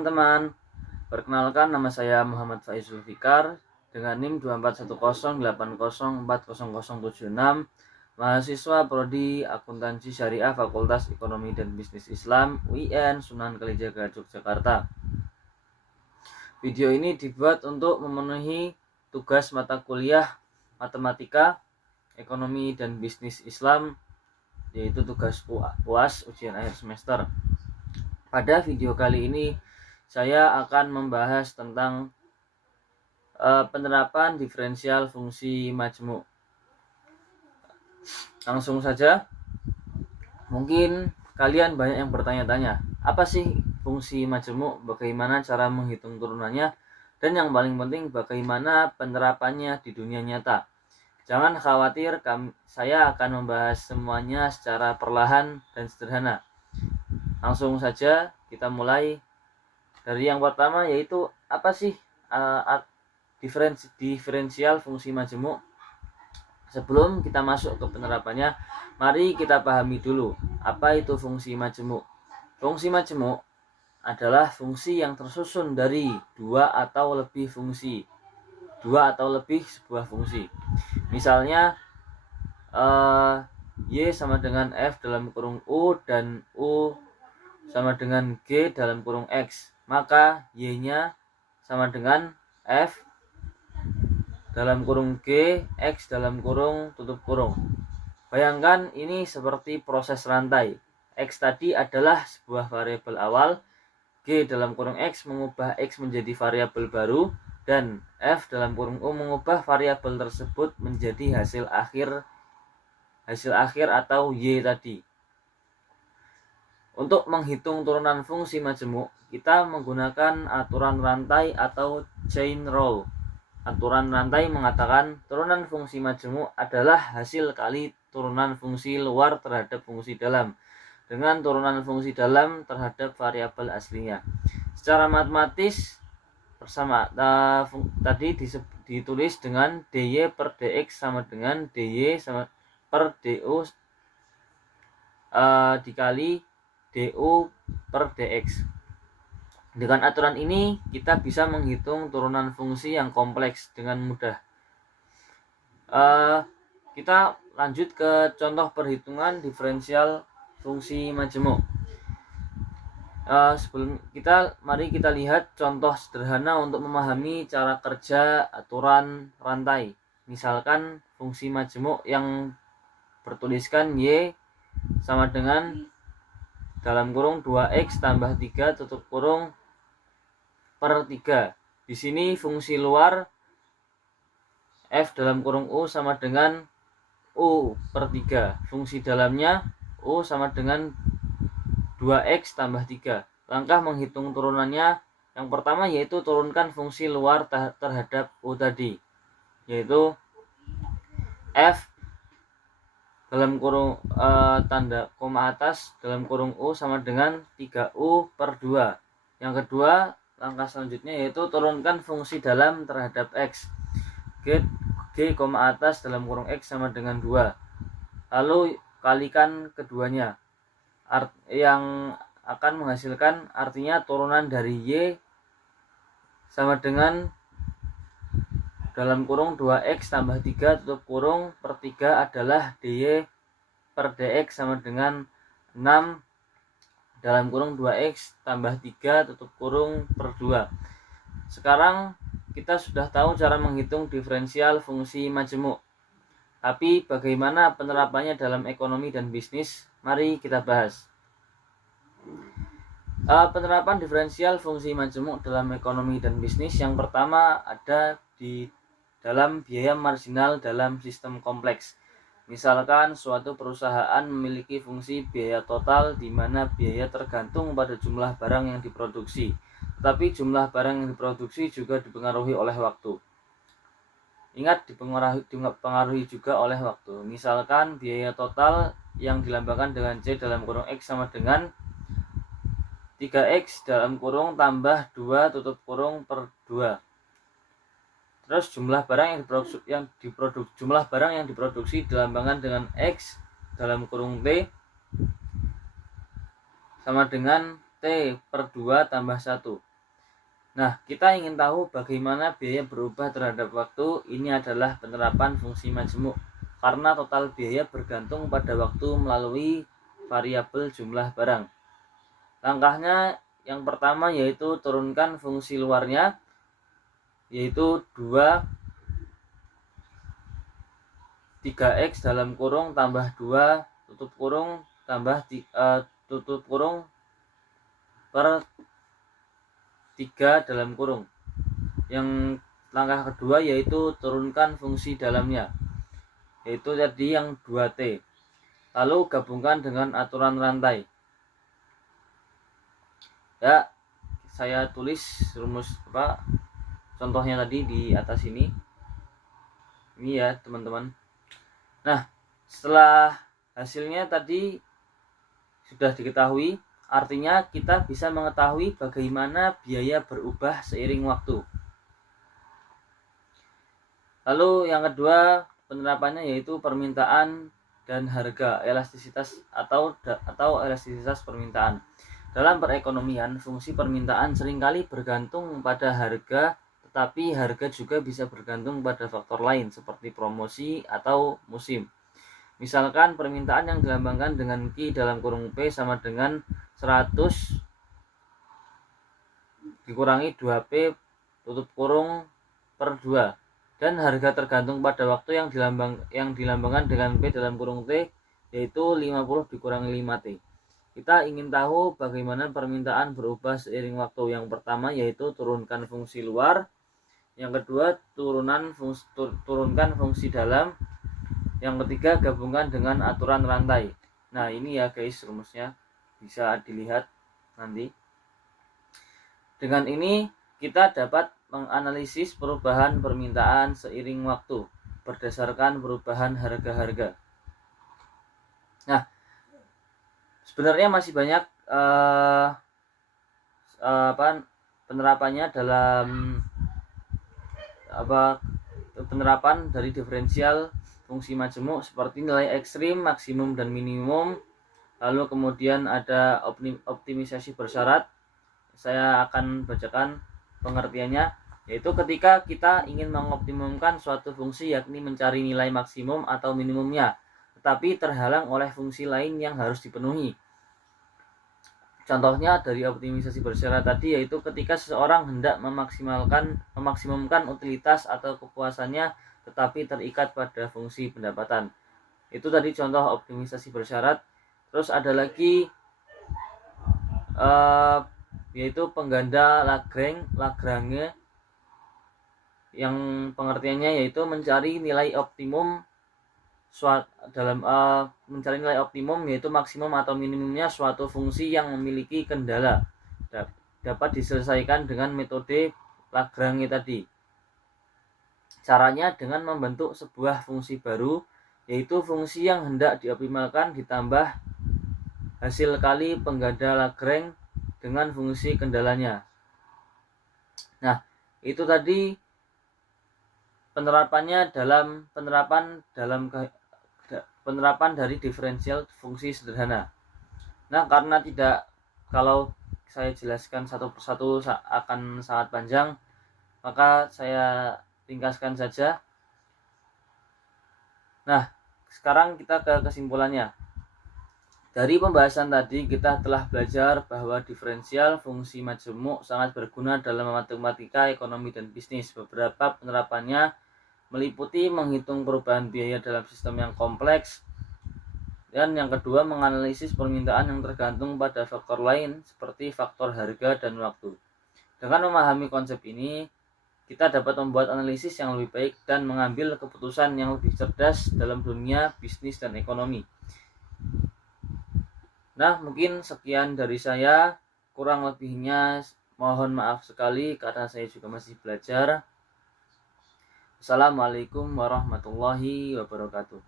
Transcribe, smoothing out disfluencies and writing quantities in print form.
teman-teman, perkenalkan nama saya Muhammad Faizul Fikar dengan NIM 241080404076, mahasiswa Prodi Akuntansi Syariah Fakultas Ekonomi dan Bisnis Islam UIN Sunan Kalijaga Yogyakarta. Video ini dibuat untuk memenuhi tugas mata kuliah Matematika, Ekonomi dan Bisnis Islam, yaitu tugas UAS ujian akhir semester. Pada video kali ini saya akan membahas tentang penerapan diferensial fungsi majmuk. Langsung saja, mungkin kalian banyak yang bertanya-tanya, apa sih fungsi majmuk, bagaimana cara menghitung turunannya, dan yang paling penting bagaimana penerapannya di dunia nyata. Jangan khawatir, saya akan membahas semuanya secara perlahan dan sederhana. Langsung saja kita mulai dari yang pertama, yaitu apa sih diferensial fungsi majmuk. Sebelum kita masuk ke penerapannya, mari kita pahami dulu apa itu fungsi majmuk. Fungsi majmuk adalah fungsi yang tersusun dari dua atau lebih sebuah fungsi. Misalnya Y sama dengan F dalam kurung U dan U sama dengan G dalam kurung X, maka Y-nya sama dengan F dalam kurung G, X dalam kurung tutup kurung. Bayangkan ini seperti proses rantai. X tadi adalah sebuah variabel awal, G dalam kurung X mengubah X menjadi variabel baru, dan F dalam kurung U mengubah variabel tersebut menjadi hasil akhir atau Y tadi. Untuk menghitung turunan fungsi majmuk, kita menggunakan aturan rantai atau chain rule. Aturan rantai mengatakan turunan fungsi majmuk adalah hasil kali turunan fungsi luar terhadap fungsi dalam dengan turunan fungsi dalam terhadap variabel aslinya. Secara matematis tadi ditulis dengan dy per dx sama dengan dy per du dikali du per dx. Dengan aturan ini kita bisa menghitung turunan fungsi yang kompleks dengan mudah. Kita lanjut ke contoh perhitungan diferensial fungsi majmuk. Mari kita lihat contoh sederhana untuk memahami cara kerja aturan rantai. Misalkan fungsi majmuk yang bertuliskan Y sama dengan dalam kurung 2x tambah 3 tutup kurung per 3. Di sini fungsi luar F dalam kurung U sama dengan U per 3. Fungsi dalamnya U sama dengan 2x tambah 3. Langkah menghitung turunannya yang pertama yaitu turunkan fungsi luar terhadap U tadi, yaitu F dalam kurung tanda koma atas dalam kurung U sama dengan 3U per 2. Yang kedua, langkah selanjutnya yaitu turunkan fungsi dalam terhadap X. G koma atas dalam kurung X sama dengan 2. Lalu kalikan keduanya, yang akan menghasilkan artinya turunan dari Y sama dengan dalam kurung 2x tambah 3 tutup kurung per 3 adalah dy per dx sama dengan 6 dalam kurung 2x tambah 3 tutup kurung per 2. Sekarang kita sudah tahu cara menghitung diferensial fungsi majmuk. Tapi bagaimana penerapannya dalam ekonomi dan bisnis? Mari kita bahas. Penerapan diferensial fungsi majmuk dalam ekonomi dan bisnis, yang pertama ada di dalam biaya marginal dalam sistem kompleks. Misalkan suatu perusahaan memiliki fungsi biaya total di mana biaya tergantung pada jumlah barang yang diproduksi, tetapi jumlah barang yang diproduksi juga dipengaruhi oleh waktu. Ingat, dipengaruhi juga oleh waktu. Misalkan biaya total yang dilambangkan dengan C dalam kurung X sama dengan 3x dalam kurung tambah 2 tutup kurung per 2. Terus jumlah barang yang diproduksi dilambangkan dengan X dalam kurung T sama dengan T per 2 tambah 1. Nah, kita ingin tahu bagaimana biaya berubah terhadap waktu. Ini adalah penerapan fungsi majemuk. Karena total biaya bergantung pada waktu melalui variabel jumlah barang. Langkahnya yang pertama yaitu turunkan fungsi luarnya, yaitu 3x dalam kurung tambah 2 tutup kurung tambah tutup kurung per 3 dalam kurung. Yang langkah kedua yaitu turunkan fungsi dalamnya, yaitu tadi yang 2t. Lalu gabungkan dengan aturan rantai. Ya, saya tulis rumus contohnya tadi di atas ini. Ini ya, teman-teman. Nah, setelah hasilnya tadi sudah diketahui, artinya kita bisa mengetahui bagaimana biaya berubah seiring waktu. Lalu yang kedua penerapannya yaitu permintaan dan harga, elastisitas atau elastisitas permintaan. Dalam perekonomian, fungsi permintaan seringkali bergantung pada harga, tetapi harga juga bisa bergantung pada faktor lain seperti promosi atau musim. Misalkan permintaan yang dilambangkan dengan Q dalam kurung P sama dengan 100 dikurangi 2P tutup kurung per 2. Dan harga tergantung pada waktu yang dilambangkan dengan P dalam kurung T, yaitu 50 dikurangi 5T. Kita ingin tahu bagaimana permintaan berubah seiring waktu. Yang pertama yaitu turunkan fungsi luar. Yang kedua turunkan fungsi dalam. Yang ketiga gabungkan dengan aturan rantai. Nah ini ya guys rumusnya, bisa dilihat nanti. Dengan ini kita dapat menganalisis perubahan permintaan seiring waktu berdasarkan perubahan harga-harga. Nah, sebenarnya masih banyak penerapannya dalam penerapan dari diferensial fungsi majemuk seperti nilai ekstrim, maksimum dan minimum. Lalu kemudian ada optimisasi bersyarat. Saya akan bacakan pengertiannya, yaitu ketika kita ingin mengoptimumkan suatu fungsi yakni mencari nilai maksimum atau minimumnya, tetapi terhalang oleh fungsi lain yang harus dipenuhi. Contohnya dari optimisasi bersyarat tadi yaitu ketika seseorang hendak memaksimumkan utilitas atau kepuasannya tetapi terikat pada fungsi pendapatan. Itu tadi contoh optimisasi bersyarat. Terus ada lagi yaitu pengganda Lagrange yang pengertiannya yaitu mencari nilai optimum mencari nilai optimum yaitu maksimum atau minimumnya suatu fungsi yang memiliki kendala dapat diselesaikan dengan metode Lagrange tadi. Caranya dengan membentuk sebuah fungsi baru, yaitu fungsi yang hendak dioptimalkan ditambah hasil kali pengganda Lagrange dengan fungsi kendalanya. Nah, itu tadi penerapannya dalam penerapan dari diferensial fungsi sederhana. Nah, karena kalau saya jelaskan satu persatu akan sangat panjang, maka saya ringkaskan saja. Nah, sekarang kita ke kesimpulannya. Dari pembahasan tadi kita telah belajar bahwa diferensial fungsi majemuk sangat berguna dalam matematika, ekonomi, dan bisnis. Beberapa penerapannya meliputi menghitung perubahan biaya dalam sistem yang kompleks, dan yang kedua menganalisis permintaan yang tergantung pada faktor lain seperti faktor harga dan waktu. Dengan memahami konsep ini, kita dapat membuat analisis yang lebih baik dan mengambil keputusan yang lebih cerdas dalam dunia bisnis dan ekonomi. Nah, mungkin sekian dari saya. Kurang lebihnya mohon maaf sekali karena saya juga masih belajar. Assalamualaikum warahmatullahi wabarakatuh.